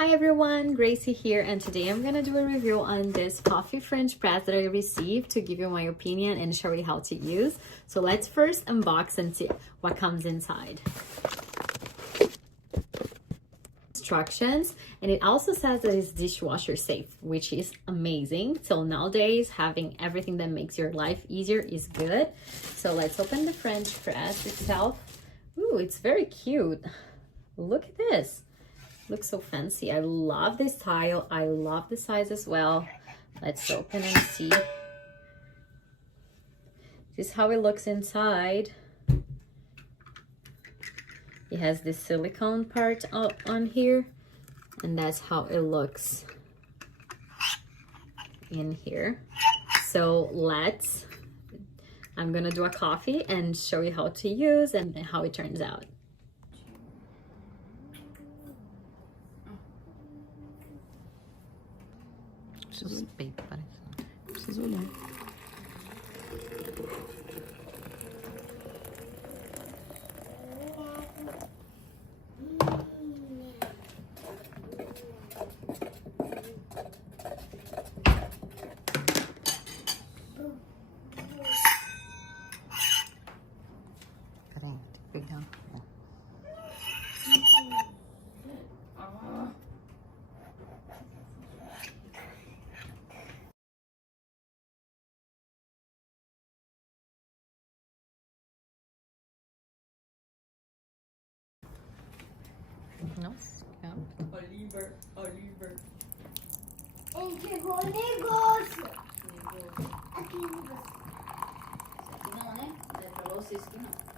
Hi everyone, Gracie here, and today I'm gonna do a review on this coffee French press that I received to give you my opinion and show you how to use. So let's first unbox and see what comes inside. Instructions, and it also says that it's dishwasher safe, which is amazing. So nowadays having everything that makes your life easier is good. So let's open the French press itself. Ooh, it's very cute. Look at this. Looks so fancy. I love this tile. I love the size as well. Let's open and see. This is how it looks inside. It has this silicone part on here, and that's how it looks in here. So I'm gonna do a coffee and show you how to use and how it turns out. Suspeito, parece. Preciso olhar. Peraí, tem que pegar. Nossa, Oliver. Chegou o negócio. Aqui o negócio. Isso aqui não, né? É pra vocês que não.